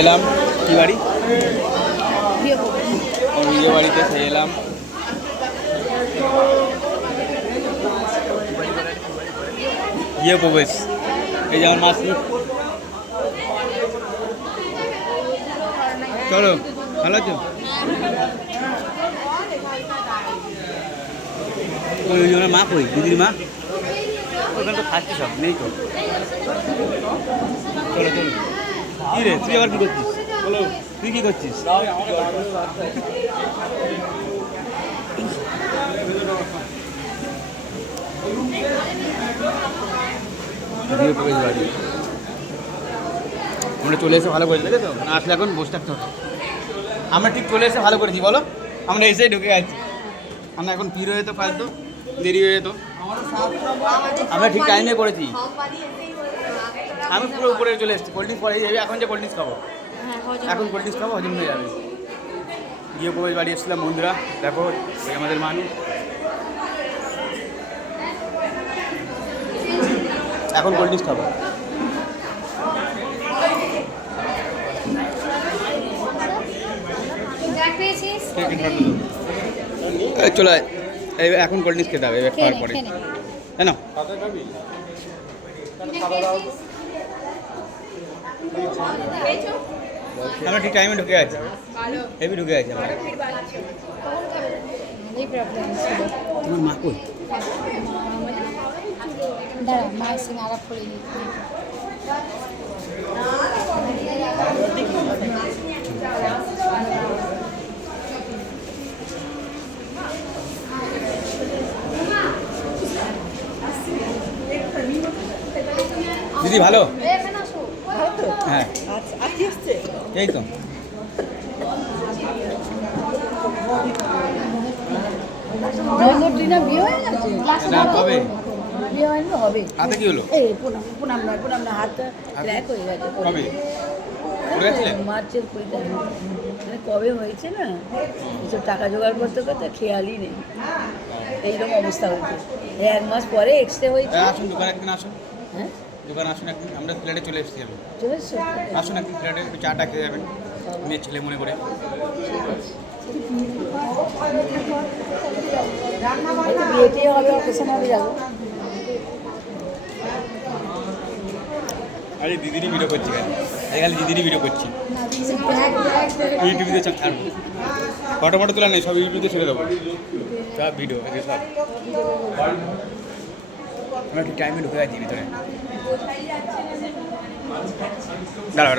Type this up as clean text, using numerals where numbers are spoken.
এলাম কি বাড়ি বিয়ে বাড়িতে সে এলাম। গিয়ে প্রবেশ এই যে আমার মাসি। চলো ভালো আছো? ওই জন্য মা কই দিদির মা ওখানে তো খাচ্ছি সব নেই তো। চলো চলো কি রে তুই আবার কি করছিস? বলো তুই কি করছিস? আমরা চলে এসে ভালো করেছি দেখে তো না আসলে এখন বসে থাকতে হবে। আমরা ঠিক চলে এসে ভালো করেছি বলো আমরা এসেই ঢুকে গেছি। আমরা এখন ভিড় হয়ে যেত ফালতু দেরি হয়ে যেত। আমরা ঠিক টাইমে করেছি। আমি পুরো উপরে চলে এসেছি। কোল্ড ড্রিঙ্কস পরে যাবে এখন যে কোল্ড ড্রিঙ্কস খাবো এখন কোল্ড ড্রিঙ্কস খাবো হজম হয়ে যাবে। গিয়ে প্রবেশ বাড়ি এসেছিলাম বন্ধুরা দেখো ওই আমাদের মানুষ এখন কোল্ড ড্রিঙ্কস খাবো। চলো এখন কোল্ড ড্রিঙ্কস খেতে হবে এবার খাওয়ার পরে তাই না? আমরা ঠিক টাইমে ঢুকে আছি হেভি ঢুকে আছি আমরা। তোমার মা কই? দাঁড়া মায়ের সঙ্গে আলাপ করে নিই। দিদি ভালো? হ্যাঁ এই তো বিয়ে হয়ে গেছে কবে বিয়ে হয়নি হবে। হাতে কি হলো? এই পুনাম না হাতটা ক্র্যাক হয়ে গেছে। কবে গেছিলেন? মার্চের 20 তারিখ। মানে কবে হয়েছে না এসব টাকা জোগাড় করতে করতে খেয়ালই নেই এইরকম অবস্থা হয়েছে। 1 মাস পরে এক্সরে হয়েছে। আসুন দোকানে একদিন আসুন। হ্যাঁ দোকানে আসুন একদিন আমরা ফ্ল্যাটে চলে এসেছি আমি। চলে এসছো? আসুন একদিন ফ্ল্যাটে একটু চাটা খেয়ে যাবেন মেয়ের ছেলে মনে করে। বিয়েতে হবে অকেশন হবে যাবো। আরে দিদিরই ভিডিও করছি কেন এখানে দিদিরই ভিডিও করছি ইউটিউবে ছাড়বো। ফটো ফটো তোলা নেই সব ইউটিউবে ছেড়ে দেবো সব ভিডিও সব। আমরা ঠিক টাইমে ঢুকে যাচ্ছি ভিতরে দাঁড়া